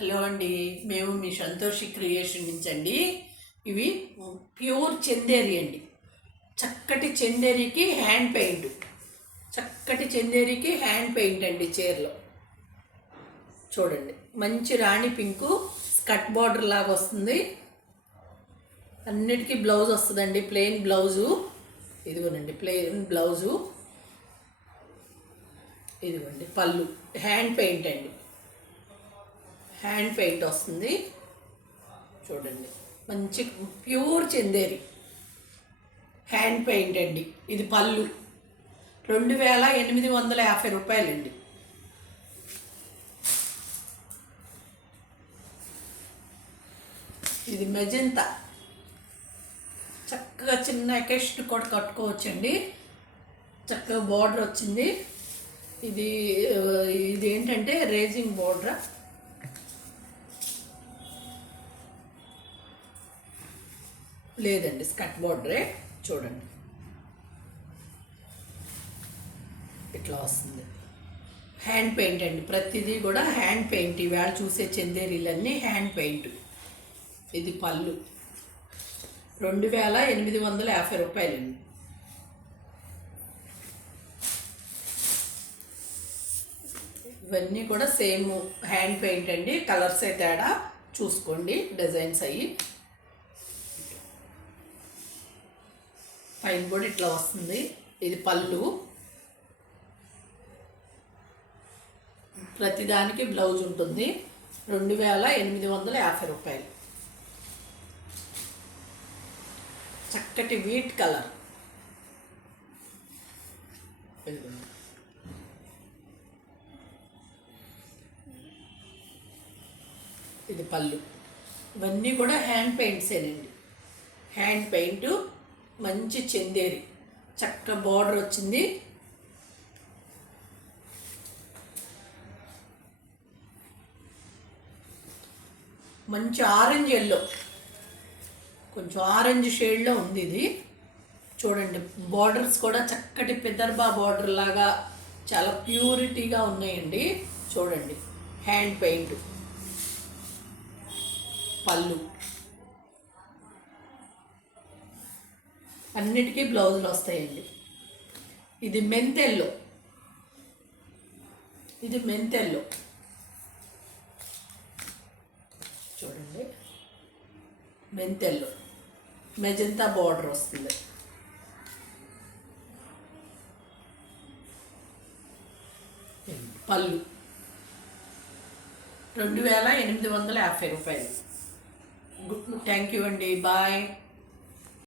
Hello అండి, మేము మీ Santoshi creation నుంచి అండి. ఇవి ప్యూర్ చందేరి అండి. చక్కటి చందేరికి హ్యాండ్ పెయింట్, చక్కటి చందేరికి హ్యాండ్ పెయింట్ అండి. చీరలో చూడండి, మంచి రాణి పింకు స్కట్ బార్డర్ లాగా వస్తుంది. అన్నిటికీ బ్లౌజ్ వస్తుందండి, ప్లెయిన్ బ్లౌజు. ఇదిగోనండి ప్లెయిన్ బ్లౌజు, ఇదిగోండి పళ్ళు. హ్యాండ్ పెయింట్ అండి, హ్యాండ్ పెయింట్ వస్తుంది. చూడండి, మంచి ప్యూర్ చందేరి హ్యాండ్ పెయింట్ అండి. ఇది పళ్ళు 2850 రూపాయలండి. ఇది మెజంతా, చక్కగా చిన్న అకేషన్ కూడా కట్టుకోవచ్చండి. చక్కగా బార్డర్ వచ్చింది. ఇది ఏంటంటే రేజింగ్ బార్డర్, లేదండి స్కట్ బార్డరే. చూడండి, ఇట్లా వస్తుంది. హ్యాండ్ పెయింట్ అండి, ప్రతిదీ కూడా హ్యాండ్ పెయింట్. ఈవేళ చూసే చందేరీలన్నీ హ్యాండ్ పెయింట్. ఇది పళ్ళు 2850 రూపాయలండి. ఇవన్నీ కూడా సేమ్ హ్యాండ్ పెయింట్ అండి. కలర్సే తేడా, చూసుకోండి డిజైన్స్ అయ్యి. పైన కూడా ఇట్లా వస్తుంది. ఇది పళ్ళు, ప్రతిదానికి బ్లౌజ్ ఉంటుంది. 2850 రూపాయలు. చక్కటి వీట్ కలర్, ఇది పళ్ళు. ఇవన్నీ కూడా హ్యాండ్ పెయింట్సేనండి. హ్యాండ్ పెయింట్, మంచి చందేరి, చక్క బార్డర్ వచ్చింది. మంచి ఆరెంజ్ ఎల్లో, కొంచెం ఆరెంజ్ షేడ్లో ఉంది ఇది. చూడండి, బార్డర్స్ కూడా చక్కటి పెదర్బా బార్డర్ లాగా చాలా ప్యూరిటీగా ఉన్నాయండి. చూడండి, హ్యాండ్ పెయింట్, పళ్ళు, అన్నిటికీ బ్లౌజులు వస్తాయండి. ఇది మెంతెల్లో, ఇది మెంతెల్లో. చూడండి, మెంతెల్లో మెజంతా బార్డర్ వస్తుంది. పళ్ళు 2850 రూపాయలు. థ్యాంక్ యూ అండి, బాయ్.